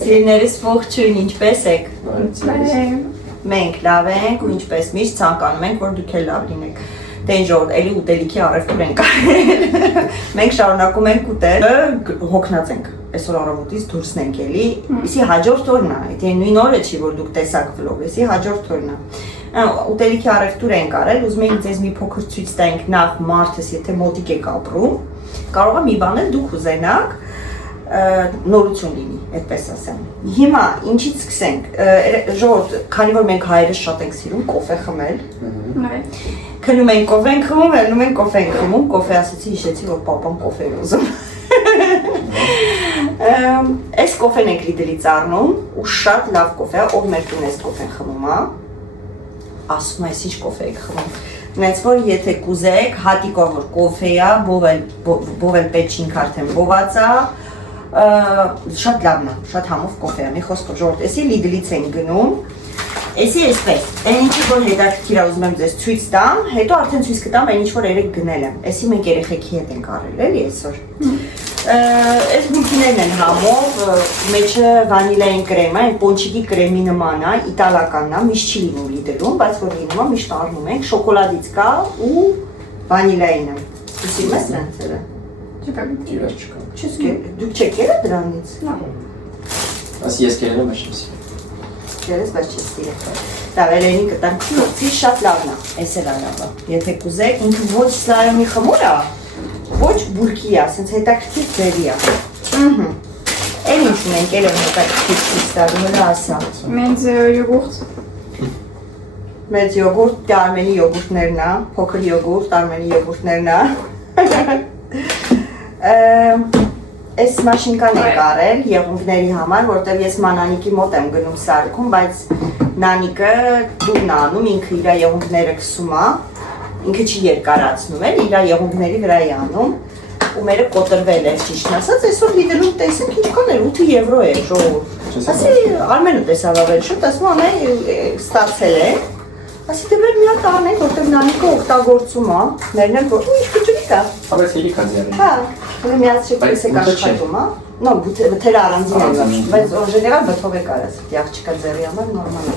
Սիրներս ողջույն, ինչպես եք։ Մենք լավ ենք ու ինչպես միշտ ցանկանում ենք, որ դուք էլ լավ լինեք։ Դե ժողովուրդ, էլի ուտելիքի առևտուր ենք արել։ Մենք շարունակում ենք ուտել, հոգնած ենք։ Այսօր առավոտից դուրսն ենք էլի, իսի հաջորդ օրն է, եթե նույն օրը չի, որ դուք տեսաք վլոգ, իսի հաջորդ օրն է։ Ուտելիքի առևտուր ենք արել, ուզում ենք ձեզ մի փոքր ցույց տանք նախ մարդս, եթե մոտիկ եք ապրում, կարող է մի բան էլ դուք ուզենաք նորություն լինի, այդպես ասեմ։ Հիմա ինչից սկսենք։ Ժողովուրդ, քանի որ մենք հայերս շատ ենք սիրում կոֆե խմել։ Քնում ենք կոֆե խմում, ելնում ենք կոֆե խմում, կոֆե ասեցի, հիշեցի, որ պապան կոֆե է ուզում։ Այս կոֆեն ենք Lidl-ից առնում ու շատ լավ կոֆե է, ով մեր տուն էս կոֆեն խմում է։ Ասում է, ինչ կոֆե եք խմում։ Նայած որ եթե կուզեք, հատիկով որ կոֆե է, բովել պեչինք արդեն բոված է, շատ լավն է, շատ համով կոֆե է, մի խոսքով ժողովուրդ, էսի Lidl-ից ենք գնում, էսի էսպես, այն ինչի որ հետաքրքիր է ուզում եմ ձեզ ցույց տամ, հետո արդեն ցույց կտամ այն ինչ որ երեք գնել եմ, էսի մենք երեխեքի հետ ենք առել էլի այսօր։ Այս բունկիներն են համով, մեջը վանիլային կրեմ է, այն պոնչիկի կրեմի նման է, իտալականն է, միշտ չի լինում Lidl-ում, բայց որ լինում է, միշտ առնում ենք, շոկոլադից կա ու վանիլային է։ Իսի մեզ դրանցերը։ Չկա։ Դուք չեք ելա դրանից։ Ասի ես կերել եմ ես։ Չերես, բայց չես սիրել։ Դա վերելին կտանք քնոցի շատ լավն է, էս էլ լավը։ Եթե կուզեք, ինքը ոչ սլայմի խմոր է, ոչ բուրքի է, ասենց հետաքրքիր ձևի է։ Էլ ինչ ունենք, էլ եմ հետաքրքիր ցույց տալու, հələ ասա։ Մեծ յոգուրտ։ Մեծ յոգուրտ, դա Արմենի յոգուրտներն է, փոքր յոգուրտ, Արմենի յոգուրտներն է։ Այս մաշինկան եք արել եղունգների համար, որտեղ ես մանանիկի մոտ եմ գնում սարքում, բայց նանիկը դուրն անում, ինքը իր եղունգները քսում է, ինքը չի երկարացնում էլ, իր եղունգների վրա է անում, ու մերը կոտրվել է, ճիշտն ասած, այսօր Lidl-ում տեսենք ինչքան էր, 8 եվրո էր ժողովուրդ։ Ասի Արմենը տեսավ ավել շուտ, ասում ամեն ստացել է, ասի դե մեր մի հատ առնենք, որտեղ նանիկը օգտագործում է, մերն էլ որ ինչ կճուլիկ է։ Բայց էլի կա ձեռին։ Հա, ու միացրեք եք աշխատում, հա։ No, բթերը առանձին են վարում, բայց օրժեներալ բթով եք արած, դի աղջիկա ձեռի համար նորմալ է։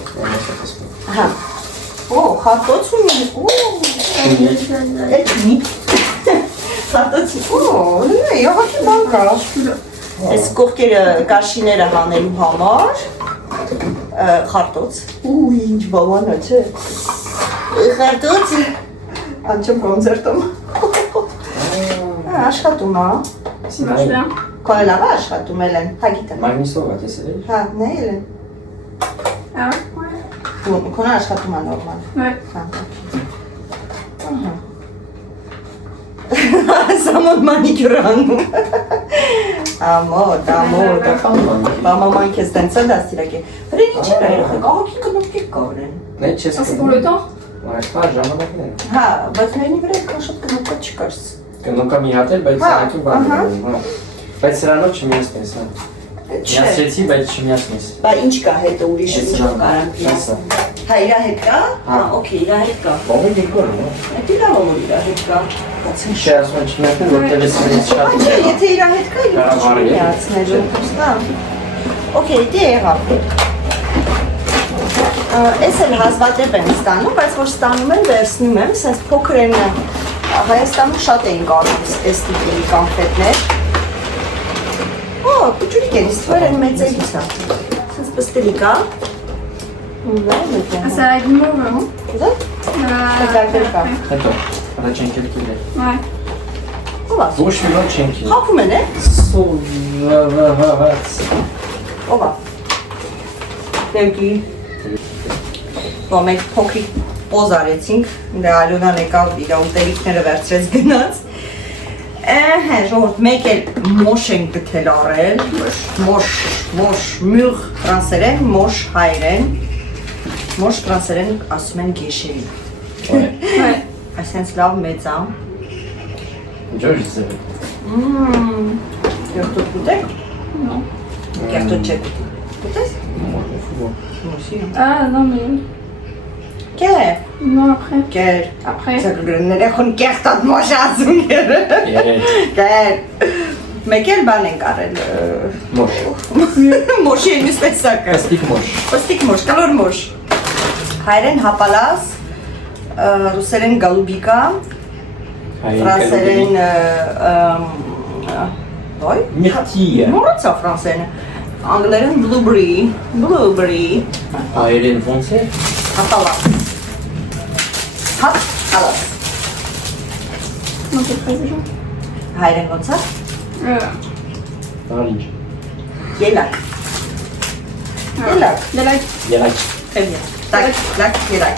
Հա, օ, խարտոց ունի, էդ մի, խարտոց, եղակի բան կա, այս կողքերը կաշիները հանելու համար, խարտոց, ինչ բավան է, չէ, խարտոց, անչեմ կոնցերտում, աշխատում է, Քոնը լավ է աշխատում ելեն, հա գիտեմ։ Մագնիսով է տեսել էլի։ Հա, նա ելեն։ Հա։ Քոնը աշխատում է նորմալ։ Հա։ Ահա։ Սամոն մանիկյուր անում։ Ամոտ։ Մաման քեզ տենց է դաստիրակ է։ Վրեն ինչ է երեխեք, աղոքի կնոպկեք կավրեն։ Nei չես Ասի բոլոտո։ Այսքան ժամանակներ։ Հա, բայց մենի վրա կան շատ կնոպկա չկար։ Կնոկա մի հատ էլ, բայց սրանքին բան է։ Բայց սրանով չմիացնես, հա։ Միացրեցի, բայց չմիացնես։ Բա ինչ կա հետը ուրիշ ինչ կարան պիես։ Հա, իրա հետ կա։ Հա, օքեյ, իրա հետ կա։ Բողի դիկոր, հա։ Էդի լավ որ իրա հետ կա։ Չէ, ասում եմ չմիացնես, որտեղ ես սրանից շատ Չէ, եթե իրա հետ կա, իրա միացնելու, ստա։ Օքեյ, դե եղավ։ Ես էլ հազվադեպ եմ ստանում, բայց որ ստանում եմ, վերցնում եմ, սենց փոքր են Հայաստանում շատ էին կարում այս տիպի կոնֆետներ։ Օ, կուճուրիկ են, իստվար են մեծերից է։ Սենց պստելիկ է։ Ասա այգիմով եմ։ Ուզա։ Հետարկել կա։ Հետո, հարա չենքելքիլ է։ Այ։ Ով է։ Ոչ մի նոր չենքիլ։ Հապում են է։ Սովավաց։ Ով է։ Դեմքի։ Ո մենք փոքրիկ պոզ արեցինք, դե Ալյոնան եկավ իր ուտելիքները վերցրեց գնաց։ Հա, ժողովուրդ, մեկ էլ մոշ ենք գտել առել, մոշ, մյուղ ֆրանսերեն, մոշ հայերեն, մոշ ֆրանսերեն ասում են գեշերի։ Այսենց լավ մեծ է։ Ջորջ ձեր։ Կերտոտ կուտեք։ Կերտոտ չեք կուտես։ Մոշի։ Non. Qu'est? Non, après. Quel? Après. C'est que le nerf on kert dat moi j'assume. Quel? մեկ էլ բան ենք արել։ Մոշ։ Մոշի են տեսակը։ Պստիկ մոշ։ Պստիկ մոշ, կլոր մոշ։ Հայերեն հապալաս, ռուսերեն գալուբիկա, ֆրանսերեն ոյ։ Միրտիը։ Մոռացա ֆրանսերեն։ Անգլերեն blueberry։ Հայերեն ոնց է։ Հապալաս։ Հապալաս։ Non, c'est pas déjà. Հայերեն ոնց է։ Նարինջ։ Ելակ։ Ելակ։ Դելակ։ Երակ։ Très bien. Լակ, ելակ։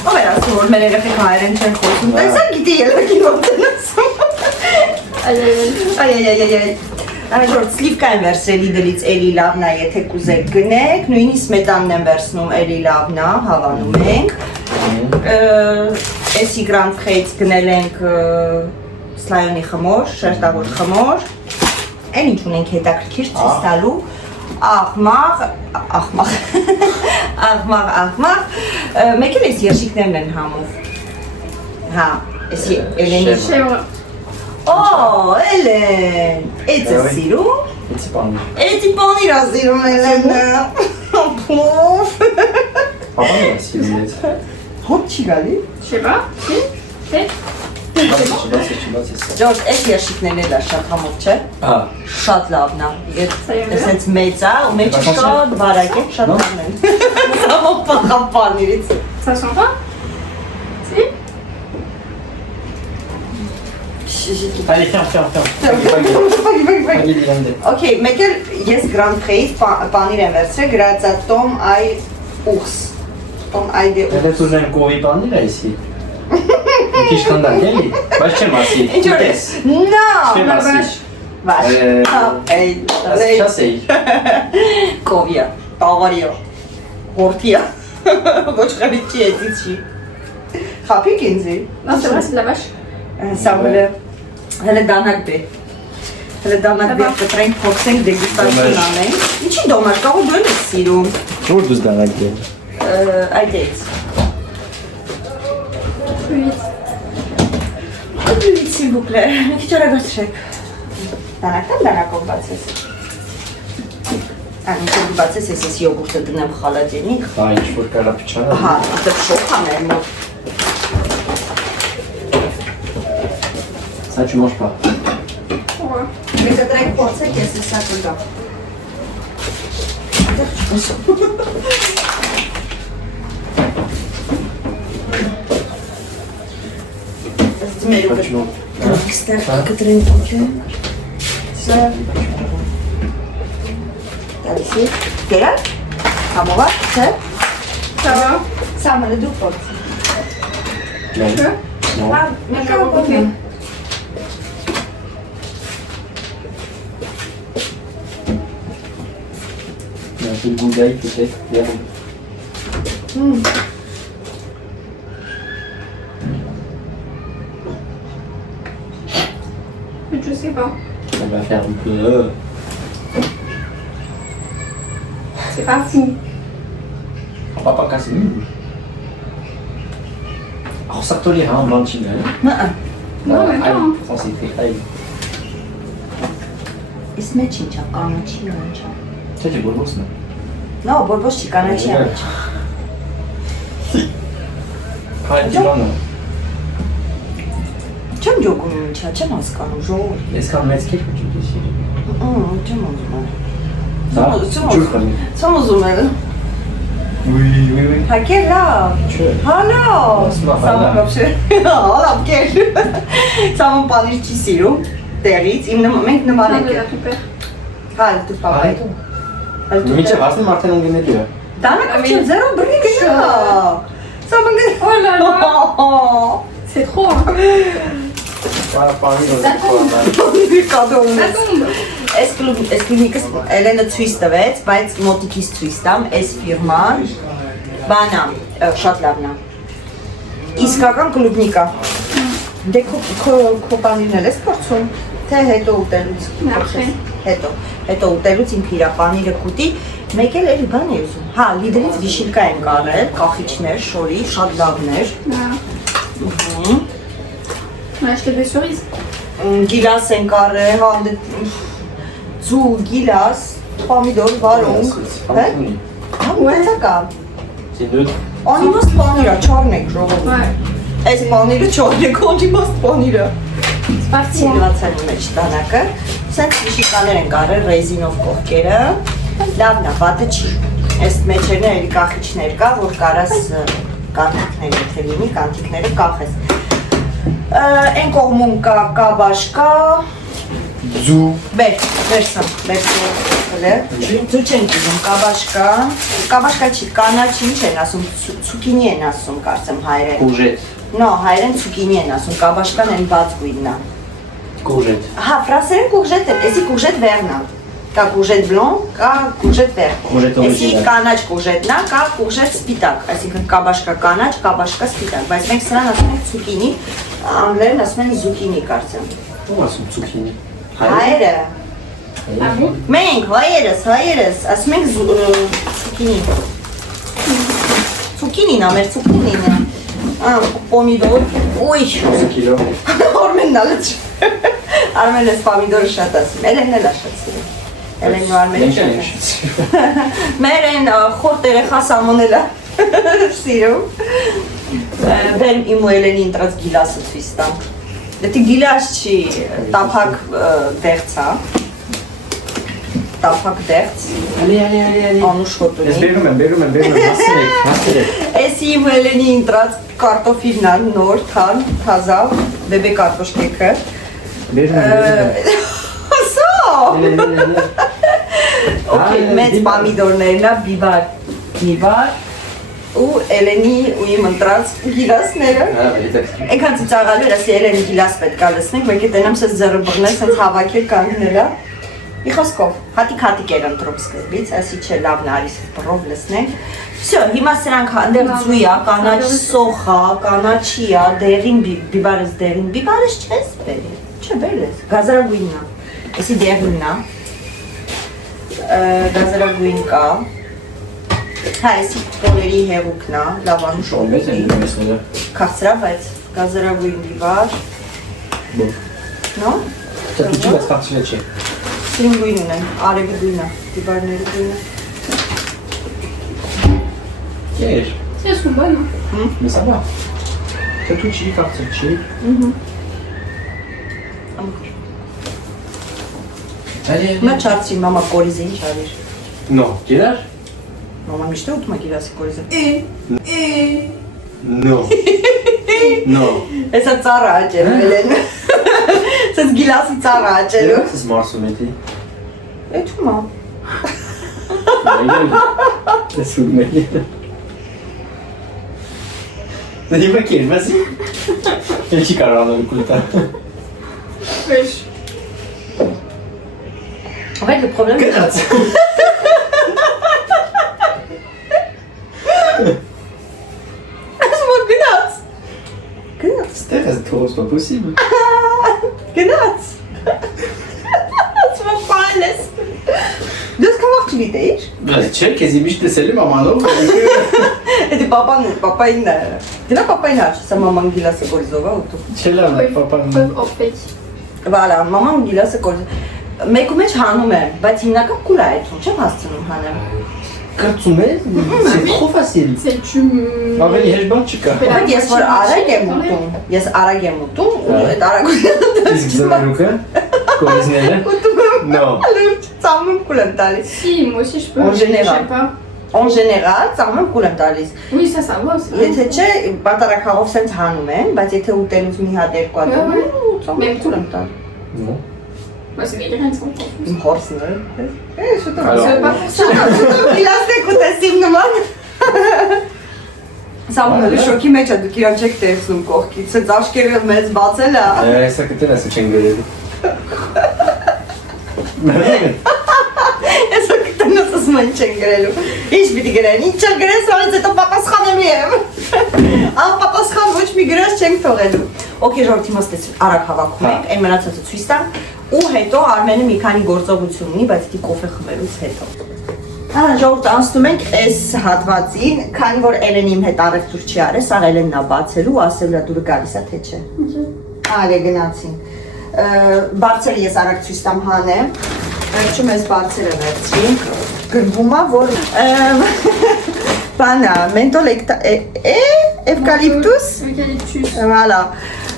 Ով էր ասում, որ մեր երեխեք հայերեն չեն խոսում, տեսակ գիտի ելակի ոնց են ասում։ Այ։ Անջորդ սլիվկա են վերցրել իդրից էլի լավնա, եթե կուզեք գնեք, նույնիսկ սմետանն են վերցնում էլի լավնա, հավանում ենք։ Էսի Grand Frères գնել ենք սլայոնի խմոր, շերտավոր խմոր, այն ինչ ունենք հետաքրքիր ցույց տալու, աղմաղ, մեկ էլ էս երշիկներն են համով։ Հա, էսի Էլենի։ Chèvre. Օ, Էլեն, էց է սիրում։ Էցի պանիր։ Էցի պանիր ա սիրում Էլենը։ Պոֆ։ Պապան է սիրում էց։ Հոտ չի գալի։ Je sais pas. Si. Si. Բացի։ Ջորջ, էս երշիկներն էլ է շատ համով չէ։ Հա։ Շատ լավն է։ Էսենց մեծ է, ու մեջը Բացի։ շատ բարակ է, շատ լավն են։ Համով պախավ պանիրից։ Ça sent pas? Si. Allez, ferme. Okay, մեկ էլ ես Grand Frères պանիր եմ վերցրել, գրածա Tom Ay Urs։ Tom Ay de Եթե Urs։ ուզեն կովի պանիր է իսի։ Քիչ խնդակ էլի, բայց չեմ ասի։ Ինչ որ է։ No, Չեմ ասի։ Վաշ։ Այ, Չասեի։ Կովիա, տավարիա, հորտիա, ոչխարի չի էդից չի։ Խապիկ ինձի։ Non, c'est vrai, c'est de la vache. Սամվելը, հələ դանակ բե։ Հələ դանակ բե կտրենք, փորձենք դեգուստացիոն անենք։ Ինչի դոմար, կաղու դու ես սիրում։ Որ դուս դանակ դե։ Այդ էց։ Oui. Լիցի բուկլե, մի քիչ արագացրեք։ Դանակն դանակով բացես։ Անիքով բացես, ես յոգուրտը դնեմ խալատենիկ։ Հա, ինչ որ կարա փչանա։ Հա, դա շոկ աներ մոտ։ Ça tu manges pas. Ouais. Մի կտրեք փորձեք, ես սա կգա։ Pas tu manges. Ekster կտրենք ուջը։ Սա։ Դալսի։ Դերա։ Համովա, չէ։ Ça va? Սա մը դու փորձ։ Non. Tu veux? Non. Մեկը կոփի։ Il y a un peu de goût d'ail peut-être. L'herbe. Je sais pas. On va faire un peu. C'est pas fou. On va pas casser. Alors ça te lira en blanchine. Non, mais non. Français fait ail. Իսմե չինչա, կանաչի անչա։ Ça c'est beau ça. Նո, բորբոս չի կանաչի անչա։ Pas du long. Չեմ ջոկում ինչա, չեմ հասկանում ժողովուրդ։ Est-ce qu'on met ce qu'il faut que tu décides? Չեմ ուզում եմ։ Ça tu le connais. Չեմ ուզում եմ։ Oui. Հակե լավ։ Tu veux? Հալո։ Ասում եմ, Սամոն հալա։ բաբշե։ Հալա կեր։ Սամոն պանիր չի սիրում տեղից, մենք նման Non, ենք։ de la ton père. Հա, դու պապայ։ Մինչև հասնի մարդեն ընկնելու է։ Դանակ չեմ զերո բրի գնա։ Սամոն Oh là là. C'est trop. Hein. Պարի կադոն։ Ça tombe. Այս կլինիկս Էլենը ցույց տվեց, բայց մոտիկից ցույց տամ, այս ֆիրման բանա, շատ լավն է։ Իսկական կլուբնիկա։ Դե քո պանիրն էլ ես փորձում, թե հետո ուտելուց։ Հետո ուտելուց ինքը իր պանիրը կուտի, մեկ էլ էլի բան է ուզում։ Հա, լիդերից վիշիլկա են կարել, կախիչներ, շորի, շատ լավներ։ Voilà. On a acheté des cerises. Գիլաս են կարը, հանդը ձու գիլաս, պամիդոր, վարունգ, հա, անիմաստ պանիրա, չարն եք ժողով Այս պանիրը չորն եք, անիմաստ պանիրը Սիլվածանի մեջ տանակը Սենց վիշիկաներ են կարը, ռեզինով կողքերը Լավն է, վատը չի Այս մեջերն է էլի կախիչներ կա, որ կարաս կանթիկներ եթե լինի, կանթիկները կախես Են կողմում կա կաբաշ կա Ձու Վերսը Ձու չեն կիզում, կաբաշկա չի, կանաչ ինչ են ասում, ծուկինի են ասում, կարծեմ հայրեն Կուժետ No, հայրեն ծուկինի են ասում, կաբաշկան են բաց գույննա Կուժետ Հա, ֆրասերեն կուժետ են, էսի կուժետ վերնա Կա կուժետ բլոն, կա կուժետ վեր Էսի կանաչ կուժետնա, կա կուժետ սպիտակ Այսինքն կաբաշկա կանաչ, կաբաշկա սպիտակ Բայց մենք սրան ասում ենք ծուկինի, անգլերեն ասում են զուկինի կարծեմ Ում ասում ծուկինի Հայերը Մենք, հայերս, ասում ենք ծուկինի Ծուկինին, ամեր ծուկինին Պոմիդոր, ոյ Կիլո Արմենն ալաչ Արմեն ես պամիդորը շատ ասում, Էլենն էլ աշած սիրում Էլենն ու Արմենը շատ Մեր են խորտ երեխա սամոնել սիրում Բերմ իմ ու Էլենի ընտրած գիլասը ցույց տամ Դե գիլաս չի, տափակ դեղց հա Տափակ դեղց Անուշ հոտունի Ես բերում եմ, հասցրեք Էս իմ Էլենի ընտրած կարտոֆիլն ան, նոր, թան, թազավ, բեբե կարտոշկեքը Բերում Սո Okay, մեծ պամիդորներն է, բիբար ու Էլենի ու իմ ընտրած գիլասները Էնքան ծիծաղալու էր, ասի Էլենի գիլաս պետք է լսնենք, մեկ է տենամ սեզ ձեռը բղնել, սենց հավաքել կանգնելա Իխոսկով, հատիկ էր ընտրում սկզբից, ասի չէ լավն արիս բռով լսնենք Всё, հիմա սրանք հանդեղ ձույա, կանաչ սոխա, կանաչիա, դեղին բիբարս դեղին, բիբարս չես բերի, չէ բերես, գազարագույնն է, էսի դեղինն է, գազարագույն կա, հա էսի կոլերի հեղուկն է, լավանուշ օլի, կացրա, բայց գազարագույն բիբար, նո? Տիճի բայց կացրել չէ Սիրում գույն ունեն, արևի գույնը, դիբարների գույնը Կեր C'est son bon, non? Mais ça va Տտու չի, կացրել չի Նա չարցի, մամա կորիզը ինչ արիր No, գերար? Մամա միշտ է ուտում է գիրասի կորիզը No No Էսա ծառը աճելու Էլեն Սենց գիլասի ծառը աճելու Ես մարսում էդի Էթում է Ես ուգում էդի Դե հիմա կեր, մասի Էլ չի կարող անելու կուլտա Wesh. En fait, le problème Գնաց Ասում գնաց C'était reste trop, c'est pas possible Գնաց Ասում պայլես Դες կամաղ չգիտեիր Չէ, քեզի միշտ տեսել եմ ամանով Էդի պապային Դրա պապային աչ, սա մաման գիլասը կորիզով է ուտում Չէ լավ է, պապան Opet. Վալա, մաման գիլասը կորիզով Մեկու մեջ հանում է, բայց հիմնական կուր է այդում, չեմ հասցնում հանել Կրծում է, c'est trop facile C'est tu. Ավելի հեշտ բան չկա Բայց ես որ արագ եմ ուտում, ես արագ եմ ուտում ու այդ արագությունը Իսկ զնարուկը, կորիզները ուտում եմ No ծամում կուլ եմ տալիս Si, moi aussi je peux. En mais je général. sais pas. En général, ծամում կուլ եմ տալիս Oui, ça va aussi. Եթե չէ, պատարակաղով սենց հանում են, բայց եթե ուտելուց մի հատ երկու հատ եմ ծամում կուլ եմ տալ No Moi, c'est des graines sans Իմ խորսն է շուտով Alors, C'est pas pour ça. Շուտով գիլասեք ուտեսիմ նման Սամոնը շոկի մեջ է, դուք իրան չեք տեսնում կողքից, սենց աշկերը մեծ բացել է Սա կտել ասը չեն գրել Ես կտենս ասում են չեն գրելու Ինչ պիտի գրեն, ինչ չեն գրեն, սրանից հետո պատասխանելու եմ Պատասխան ոչ մի գրած չենք թողելու Okay, ժողովրդի մաս արագ հավաքում ենք, այն մնացածը ցույց տանք ու հետո Արմենը մի քանի գործողություն ունի, բայց դի կոֆե խմելուց հետո Ժողովուրդ անցնում ենք այս հատվածին, քանի որ Էլենի իմ հետ առևտուր չի արել, սա Էլենն է բացելու ու ասելու է դուրը գալիս է թե չէ Ալե գնացին բարձր ես արագ ցույց տամ հանեմ։ Վերջում ես բարձրը վերցրի։ Գրվում է, որ բանա, մենտոլ էվկալիպտուս։ Eucalyptus. Voilà.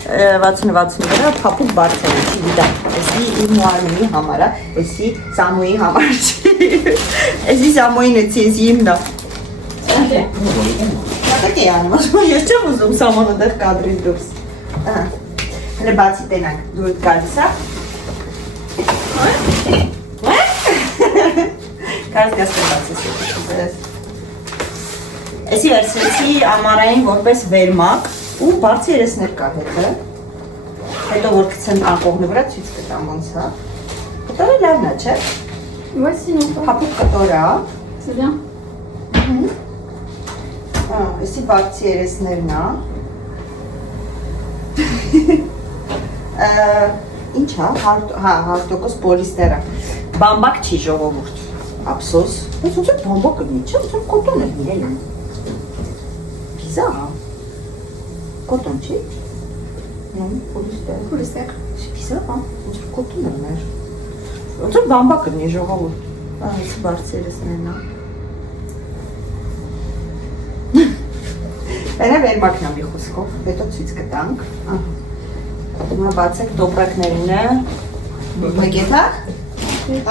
60 վրա փափուկ բարձր է, չգիտեմ։ Էսի իմ մոարմի համար է, էսի Սամոյի համար չի։ Էսի Սամոյին է, էսի իմն է։ Okay. Դե կե անում, ասում ես չեմ ուզում Սամոնը դեռ կադրից դուրս։ Հələ բացի տենանք, դու գալիս է։ Կարս գասպեր բացես։ Էսի վերցրեցի ամարային որպես վերմակ ու բարձի երեսներ կա հետը։ Հետո որ գցեմ անկողնի վրա ցույց կտամ ոնց է։ Կտորը լավն է, չէ՞։ Ouais, sinon pas. Փափուկ կտոր է։ C'est bien. Էսի բարձի երեսներն է։ Ինչ է, հա, 100% պոլիստեր է։ Բամբակ չի ժողովուրդ, ափսոս։ Ես ոնց է բամբակը մի չէ, ոնց կոտոն է իրել։ Բիզա։ Կոտոն չի։ Պոլիստեր։ Polyester. Բիզա, ոնց կոտոն է մեր։ Ոնց է բամբակը մի ժողովուրդ։ Այս բարձի երեսներն է։ Բենա վերմակն է մի խոսքով, հետո ցույց կտանք։ Հիմա բացեք տոպրակներինը։ Մեկ եթախ։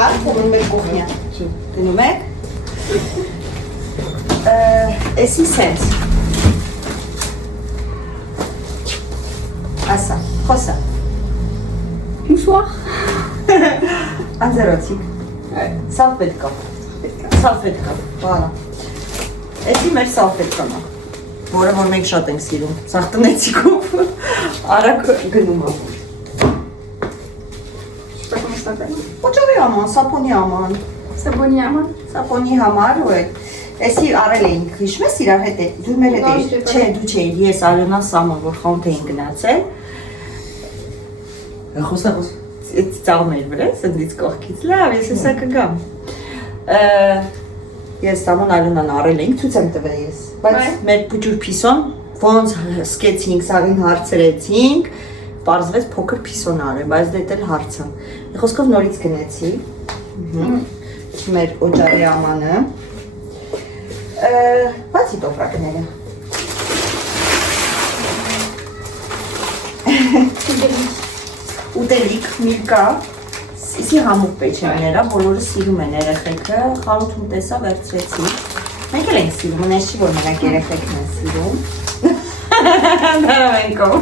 Ահ, գնում եք կուխնյա։ Գնում եք։ Էսի սենց։ Ասա, խոսա։ Mouchoir. Անձերոցիկ։ Սալֆետկա։ Սալֆետկա, վալա։ Էսի մեր սալֆետկան է, որը որ մենք շատ ենք սիրում, սաղ տնեցիկով արագ գնում է։ Je sais pas comment ça s'appelle. Ոճովի աման, սապոնի աման, Sabonnier à main. սապոնի համար ու է։ Էսի արել էինք, հիշում ես իրար հետ է, դու մեր հետ Ոչ, էի, չէ, չէ, դու չէի, ես Ալյոնա Սամոն, որ խանութ էին գնացել, Խոսա։ ծաղմեր վրա, սնդից կողքից, լավ, ես հեսա կգամ։ Ես Սամոն Ալյոնան արել էինք, ցույց եմ տվել ես, բայց մեր փուջուր փիսոն, ոնց սկեցինք, սաղին հարցրեցինք, պարզվեց փոքր փիսոն արել, բայց դա էլ հարցը։ Խոսքով նորից գնեցի, մեր օջարի ամանը, բացի տոպրակները։ Ուտելիք, միլկա, իսի համուկ պեչերները, բոլորը սիրում են երեխեքը, խանութում տեսա վերցրեցի։ Մենք էլ ենք սիրում, ունես չի, որ մենակ երեխեքն են սիրում։ Դարավ ենքով։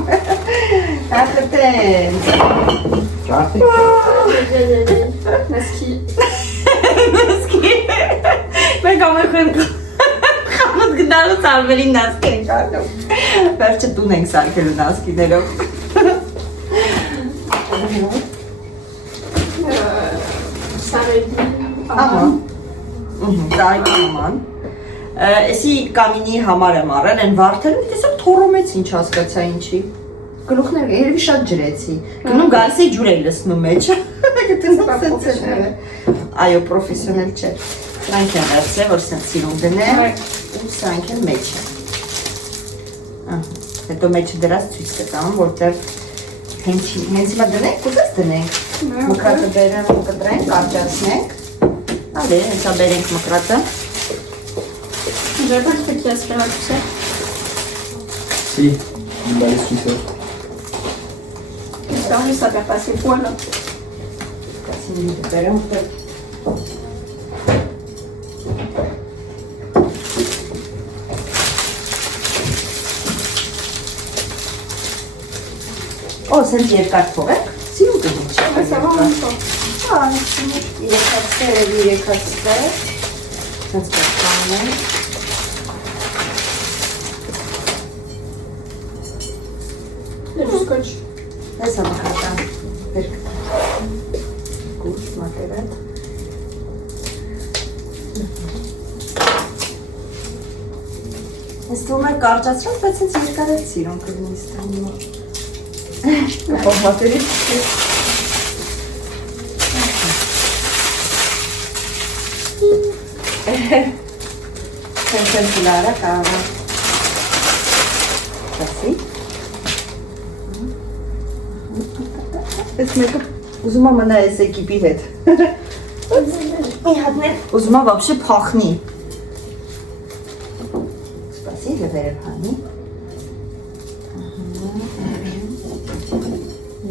Ախտեն։ Ճարդիկ։ Naski. Նասկի։ Մենք ամեն խանութ գնալուց արվերին նասկի ենք անում։ Վերջը տուն ենք սարքելու նասկիներով։ Saredi. Aman. Զայգի աման։ Էսի կամինի համար եմ առել, են վարդերը, տեսակ թորոմեց ինչ հասկացա ինչի։ Գլուխները երևի շատ ջրեցի։ Գնում գալիս է ջուր էի լսնում մեջը։ Այո, պրոֆեսիոնալ չէ։ Սրանք են վերցրել, որ սենց սիրում դնեմ, ու սրանք են մեջը։ Հետո մեջը դրած ցույց կտամ, որտեղ հենց հիմա դնենք, կուզես դնենք։ Մկրատը բերեմ, կտրենք, կարճացնենք։ Allez, ça belle mocrate. J'avais pas le truc qui aspire la poussière. Si, une balise suisse. J'espère juste que ça perd pas ses poils là. Oh, c'est une carte correcte. Si vous pouvez. Ça va en même temps. Իրեկացրել, հենց պրտանում եմ։ Il y a du scotch. Ես ամակատան, բերք կուշ, մատերատ։ Ես թվում է կարճացրած, բայց հենց երկարել սիրոն կգնի ստանում։ Կպով մատերից Senza la cava. Così. Այս մեկը ուզում եմ մնա այս էկիպի հետ։ Մի հատներ ուզում եմ вообще փախնի։ Սպասի, լվերը փանի։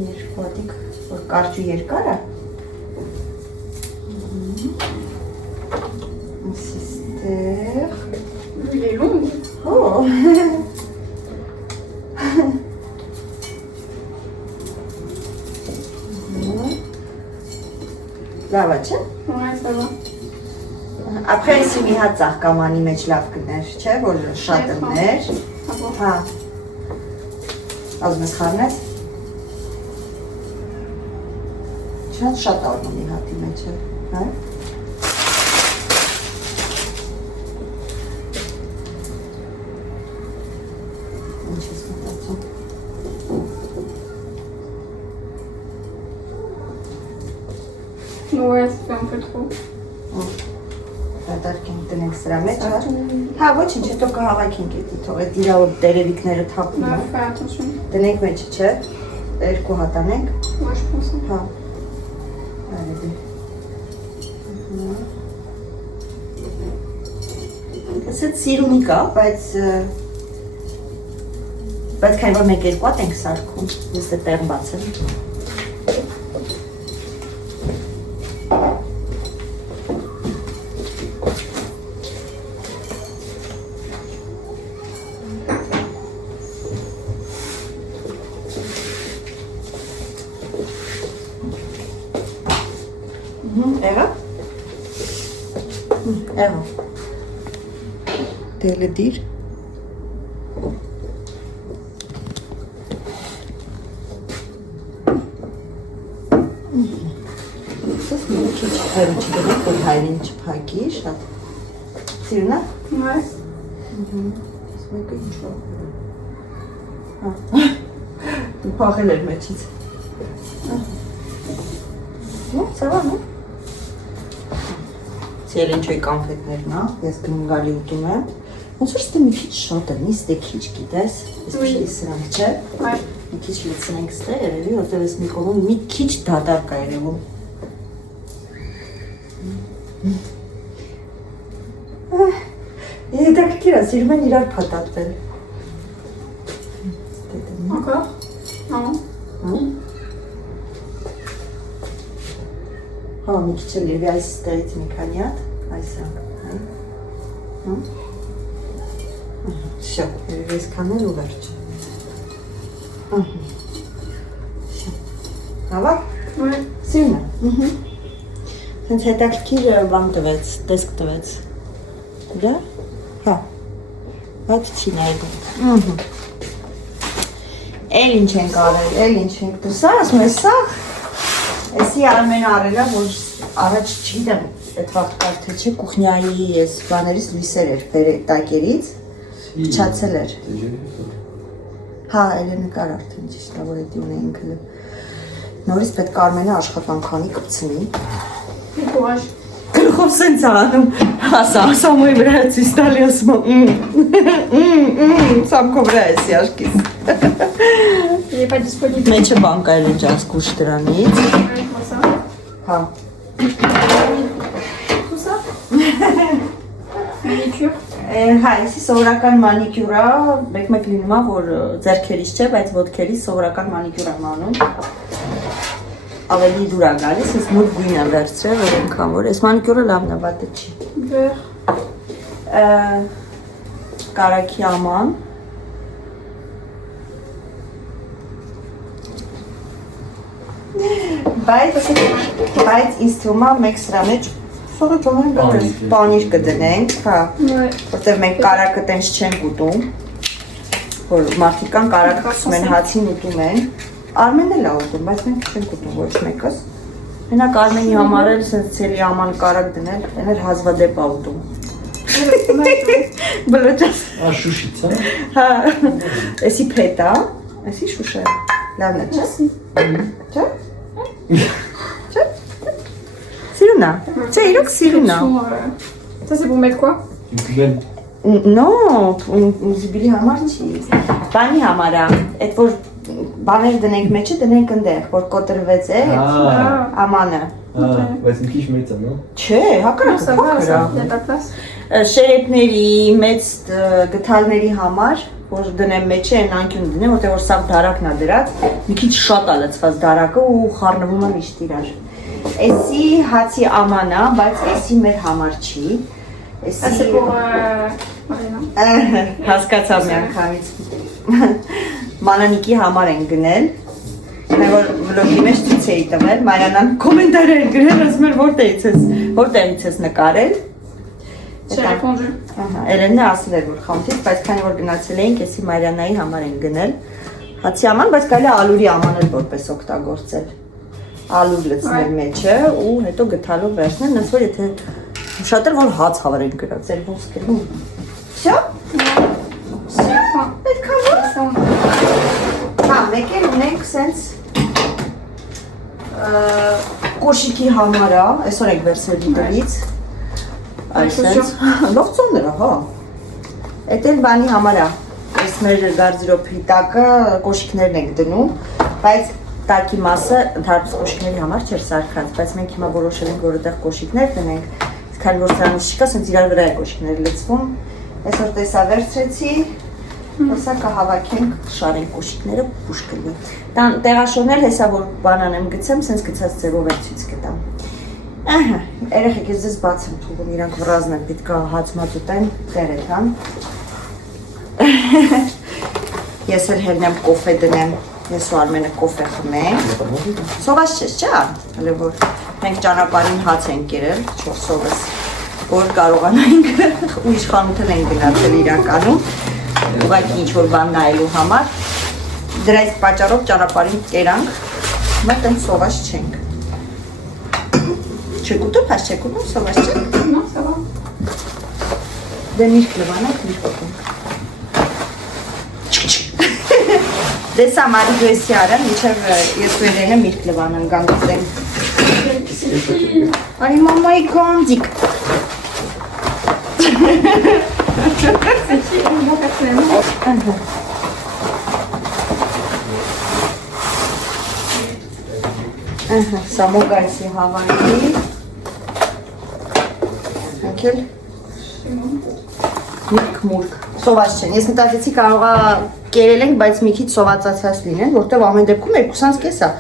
Երկու որ կարճու երկար է։ Ասիստեղ։ Il est long. Oh. Լավ է, չէ՞։ Ouais, ça va. Après ici մի հատ ծաղկամանի մեջ լավ կներ, չէ՞, որ շատ ըններ։ Ah bon. Հա։ Ասում ես խառնես։ Շատ առնում մի հատի մեջ է, հա։ Ինչ ես մտածում։ Ouais, ça fait un peu trop. Դատարկենք տնենք սրա մեջ, հա։ Հա, ոչինչ, հետո կհավաքենք էդի թող, այդ իրա որ տերևիկները թափում Bah, են։ fais attention. Տնենք մեջը, չէ։ Երկու հատ անենք։ Ouais, je pense. Hein. Հա։ Արեդի։ Ասած սիրունի կա, բայց քանի որ մեկ երկու հատ ենք սարքում, ես դե տեղ բացեմ։ Եղա։ Եղա։ Դելը դիր։ Սս մի քիչ հեռու չգնեք, որ հայրին չփակի, շատ։ Սիրունա։ Ouais. Ես մեկը ինչ-որ։ Հա։ Դու փախել էր մեջից։ Ну, ça va, non? Սելենչոյի կանֆետներն է, ես գնգալի ուտում եմ։ Ոնց որ ստե մի քիչ շատ են, իստե քիչ գիտես, այսպես է սրանք, չէ։ Ouais. Մի քիչ լցնենք ստե, երևի, որտեղ ես մի կողմում մի քիչ դատարկ է երևում։ Հետաքրքիր է, սիրում են իրար փաթաթվել։ Encore? Non. Հա, մի քիչ էլ երևի այս ստեղից մի քանի հատ, այսանք, հայ։ Շո, երևի այսքան էլ ու վերջ։ Հավա։ Ouais. Սիրուն է։ Հենց հետաքրքիր բան տվեց, տեսք տվեց։ Դա։ Հա։ Բայց չի նայում։ Էլ ինչ ենք արել, էլ ինչ ենք դու սա ասում ես սա։ Էսի Արմենը արել է, որ առաջ չգիտեմ, այդ վաղտկար թե չէ, կուխնյայի ես բաներից լույսեր էր տակերից, փչացել էր։ Հա, էլ է նկար արդեն ճիշտ է, որ էդի ունեինք հլը։ Նորից պետք է Արմենը աշխատանքանի կպցնի։ Bon courage. Գլխով սենց անում, հասա, ասամոյի վրա է ցույց տալի, ասում եմ, սամքով վրա ես իաշկիս։ Il est pas disponible. Մեջը բան կա էլ ինչ ասկուշ դրանից։ Ouais, je vois ça. Հա։ Tout ça? Manicure. Հա, այսի սովորական մանիկյուր է, մեկ լինում է, որ ձեռքերից չէ, բայց ոտքերից սովորական մանիկյուր եմ անում։ Ավելի դուր է գալիս, ես մուտ գույն եմ վերցրել, որ ենքան որ, ես մանիկյուրը լավն է, վատը չի։ Beurre. Կարակի աման։ Բայց ինձ թվում է մեկ սրա մեջ սողը ճոհեն պանիր կդնենք, հա, Ouais. որտեղ մենք կարակը տենց չենք ուտում, որ մարդիկ կան կարակը խսում են, հացին ուտում են, Արմենն էլ է ուտում, բայց մենք չենք ուտում ոչ մեկս, մենակ Արմենի համար էլ սենց ցելի աման կարակ դնել, այն էլ հազվադեպ է ուտում։ Բլոճաս։ А шушица? Հա, էսի փետ է, էսի շուշ է, լավն է, չէ՞։ Չէ՞։ Չէ՞։ Սիրուն է, չէ, իրոք սիրուն է։ Ça c'est pour mettre quoi? Une poubelle. No, զիբիլի համար չի, բանի համար է, այդ որ բաներ դնենք մեջը, դնենք ընդեղ, որ կոտրվեց է ամանը։ Բայց մի քիչ մեծ է, նո։ Չէ, հակառակը փոքր է։ Շերեփների, մեծ գթալների համար, որ դնեմ մեջը, այն անկյուն դնեմ, որտեղ որ սաղ դարակն է դրած, մի քիչ շատ է լցված դարակը ու խառնվում է միշտ իրար։ Էսի հացի աման է, բայց էսի մեր համար չի։ C'est pour Marina. Հասկացա մի անգամից։ Մանանիկի համար են գնել։ Նա որ վլոգի մեջ ցույց էի տվել, Մարիանան կոմենտար էր գրել, ասում էր որտեղից ես նկարել։ J'ai répondu. Ահա, Էլենն ասել էր որ խամտից, բայց քանի որ գնացել էինք, էսի Մարիանայի համար են գնել։ Հացի աման, բայց կարելի է ալուրի աման էլ որպես օգտագործել։ Ալուր լցնել մեջը ու հետո գթալով վերցնել, նենց որ եթե շատ էլ որ հաց հավերեն գրած, էր ոնց գրում։ Всё? Այդքան որ։ Հա, մեկ էլ ունենք սենց կոշիկի համար է, այսօր եք վերցրել դիտելից։ Այսպես, լողցոնները, հա։ Էդ էլ բանի համար է։ Այս մեր գարդերոբի տակը կոշիկներն ենք դնում, բայց տակի մասը ընդհանրապես կոշիկների համար չէր սարքած, բայց մենք հիմա որոշել ենք, որ այդտեղ կոշիկներ դնենք։ Քանի որ սրանից չկա, սենց իրար վրա է կոշիկները լցվում։ Այսօր տեսա վերցրեցի, հեսա կհավաքենք, շարենք կոշիկները, ուշ կլինի։ Տեղաշոնել հեսա որ բանան եմ գցեմ, սենց գցած ձևով էլ ցույց կտամ։ Ահա, երեխեք ես ձեզ բաց եմ թողում, իրանք վրազն են պետք է հաց-մաց ուտեն, տերետ, հա։ Ես էլ հելնեմ կոֆե դնեմ, ես ու Արմենը կոֆե խմենք։ Սովաս չես, չա, հələ որ մենք ճանապարհին հաց ենք կերել, 4 սովս, որ կարողանայինք ու իշխանութեն ենք գնացել իրականում, ուղղակի ինչ-որ բան նայելու համար, դրա այս պատճառով ճանապարհին կերանք, հիմա տենց սովաս չենք։ Չեք ուտում, հաշ չեք ուտում, սովաս չեք։ Non, ça va. Դե միրգ լվանանք, միրգ ուտենք։ Դեսա Մարիգոսի արա, մինչև ես ու Էլենը միրգ լվանան գանգստենք։ Արի մամայի կոնդիկ։ C'est qui moi personnellement? Ահա, սամոգայսի հավանի։ Անկել։ Միրգ մուրգ։ Սոված չեն։ Ես մտածեցի կարող է կերել ենք, բայց մի քիչ սովածացած լինեն, որտեղ ամեն դեպքում 2.5 է։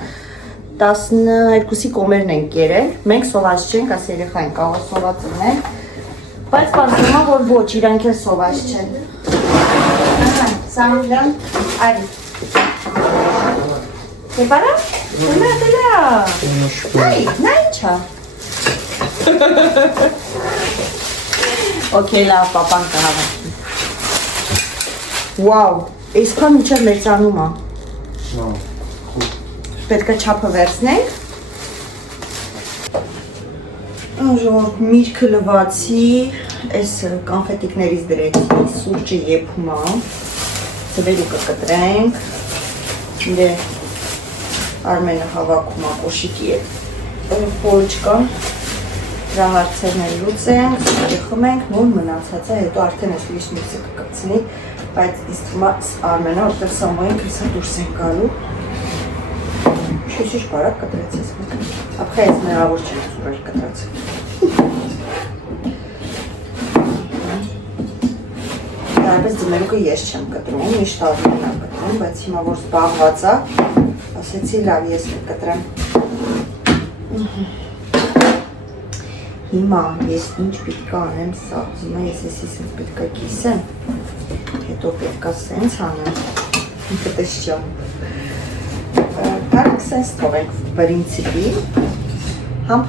12-ի կոմերն են կերել։ Մենք սոված չենք, աս երեխա են կարող սոված լինեն։ Բայց պատմում է, որ ոչ, իրանք էլ սոված չեն։ Ահա, Սամուլյան, արի։ Եբարա։ Դելա։ Նայ, ինչա։ Okay, լավ, պապան կհավաքի։ Վաու, այսքան մինչև մեծանում է։ Պետք է չափը վերցնենք։ Ժողովուրդ, միրգը լվացի, այս կանֆետիկներից դրեցի, սուրճը եփում է, ձվերը կկտրենք, դե Արմենը հավաքում է կոշիկի պոլչկան, դրա հարցերն էլ լուծենք, սուրճը խմենք, նոր մնացած է, հետո արդեն այս ուրիշ միրգը կկցնի, բայց իսկ հիմա Արմենը, որտեղ Սամոյին քրսա դուրս են գալու, շիշ բարակ կտրեց ես մեկ, ապխա ես մերավոր չեն սուրեր կտրեց։ Դարպես ձմերուկը ես չեմ կտրում, միշտ Արմենն է կտրում, բայց հիմա որ զբաղված է, ասեցի լավ ես կկտրեմ։ Հիմա ես ինչ պետք է անեմ սա, հիմա ես եսիս պետք է կիսեմ, հետո պետք է սենց անեմ, կտես չամ։ Կարք սենց թողենք պրինցիպի, համբ։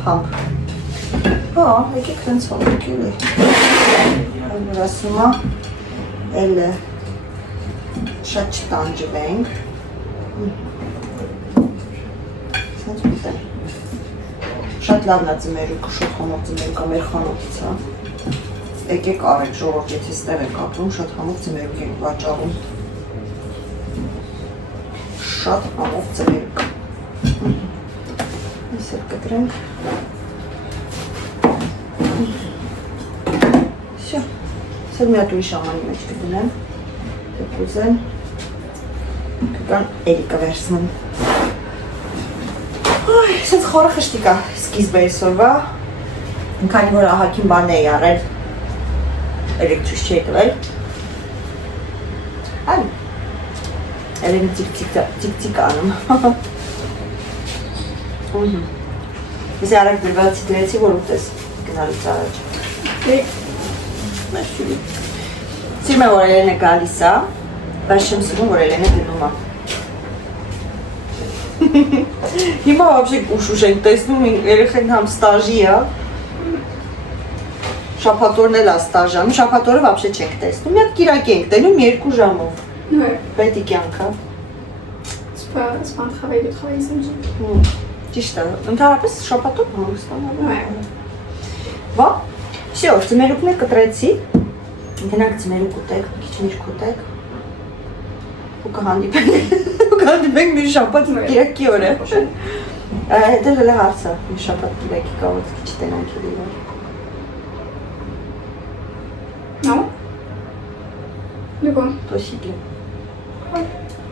Հա, եկեք սենց հողենք էլ է։ Որ ասում է, էլ շատ չտանջվենք։ Սենց պիտեմ։ Շատ լավն է ձմերուկը, շատ համով ձմերուկը մեր խանութից է։ Եկեք արեք ժողովուրդ, եթե ստեղ եք ապրում, շատ համով ձմերուկ ենք վաճառում։ Շատ համով ձմերուկ։ Ես էլ կտրենք։ Всё։ Սր մի հատ ուրիշ ամանի մեջ կդնեմ, դեպ ուզեն։ Կան էլի կվերցնեմ։ Այ, սենց խորը խշտիկ է սկիզբը այսօրվա։ Քանի որ ահագին բան էի արել։ Էլեկտրիշ չի տվել։ Այ։ Էլեն ծիկ-ծիկ անում։ Ես արագ դրվածի դրեցի, որ ուտես գնալուց առաջ։ Մերսուլի։ Սիրում է, որ Էլենը գալիս է, բայց չեմ սիրում, որ Էլենը գնում է։ Հիմա вообще ուշ ենք տեսնում, երեխեն համ ստաժի է, շաբաթօրն էլ է ստաժանում, շաբաթօրը вообще չենք տեսնում, մի հատ կիրակի ենք տենում 2 ժամով։ Պետի կյանքը։ C'est pas un travail de travailler samedi. Ճիշտ է, ընդհանրապես շաբաթօր հանգստանալու։ Ouais. Վա, всё, ծմերուկներ կտրեցի, գնանք ծմերուկ ուտեք, մի քիչ միրգ ուտեք, ու կհանդիպենք մի շաբաթ կիրակի օրը։ Հետո լը հարցը, մի շաբաթ կիրակի կավոց քիչ տենանք իրար։ Non? De quoi? Possible։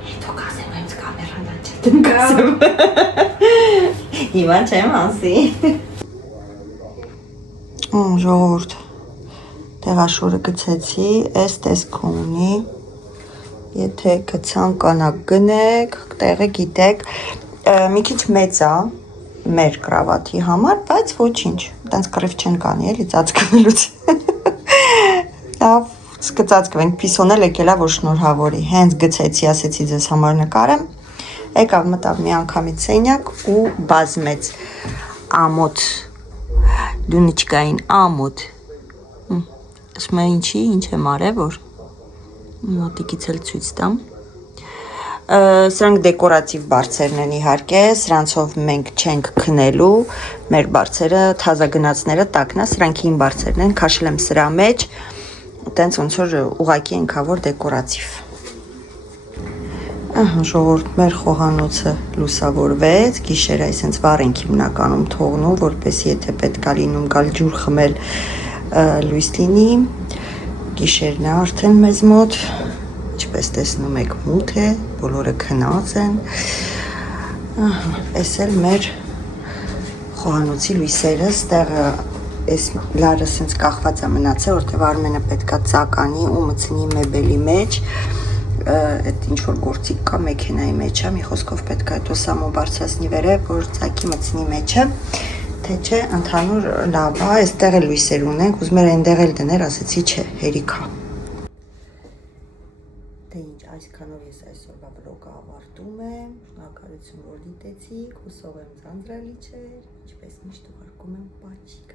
Հետո կասեմ, հենց կամերան անջատեմ կասեմ։ Հիմա չեմ ասի։ Ժողովուրդ, տեղաշորը գցեցի, այս տեսք ունի, եթե կցանկանաք գնեք, տեղը գիտեք, մի քիչ մեծ է մեր կրավաթի համար, բայց ոչինչ, տենց կռիվ չեն կանի, էլի ծածկվելուց։ Լավ, կծածկվենք, պիսոն էլ եկել է, որ շնորհավորի, հենց գցեցի, ասեցի ձեզ համար նկարեմ, եկավ մտավ մի անգամից սենյակ ու բազմեց ամոթ, լունիչկային ամոթ, ասում է ինչի, ինչ եմ արել, որ մոտիկից էլ ցույց տամ, սրանք դեկորատիվ բարձերն են իհարկե, սրանցով մենք չենք քնելու, մեր բարձերը, թազագնացները տակնա, սրանք հին բարձերն են, քաշել եմ սրա մեջ, տենց ոնց որ ուղակի ենքավոր դեկորատիվ։ Ահա ժողովուրդ, մեր խոհանոցը լուսավորվեց, գիշեր այսենց վառ ենք հիմնականում թողնում, որպեսզի եթե պետք է լինում գալ ջուր խմել լույս լինի, գիշերն է արդեն մեզ մոտ, ինչպես տեսնում եք մութ է, բոլորը քնած են, այս էլ մեր խոհանոցի լույսերը, ստեղը այս լարը սենց կախված է մնացել, որտև Արմենը պետքա ծականի ու մցնի մեբելի մեջ, այդ ինչ-որ գործիկ կա մեքենայի մեջ է, մի խոսքով պետք է հետո սամո բարձրացնի վերև, որ ծակի մցնի մեջը, թե չէ, ընդհանուր լավ է, այստեղ էլ լույսեր ունենք, ուզում էր այնտեղ էլ դներ, ասեցի չէ, հերիք է։ Դե ինչ, այսքանով ես այսօրվա վլոգը ավարտում եմ, շնորհակալություն, որ դիտեցիք, հուսով եմ ձանձրալի չէր, ինչպես միշտ ուղարկում եմ պաչիկ։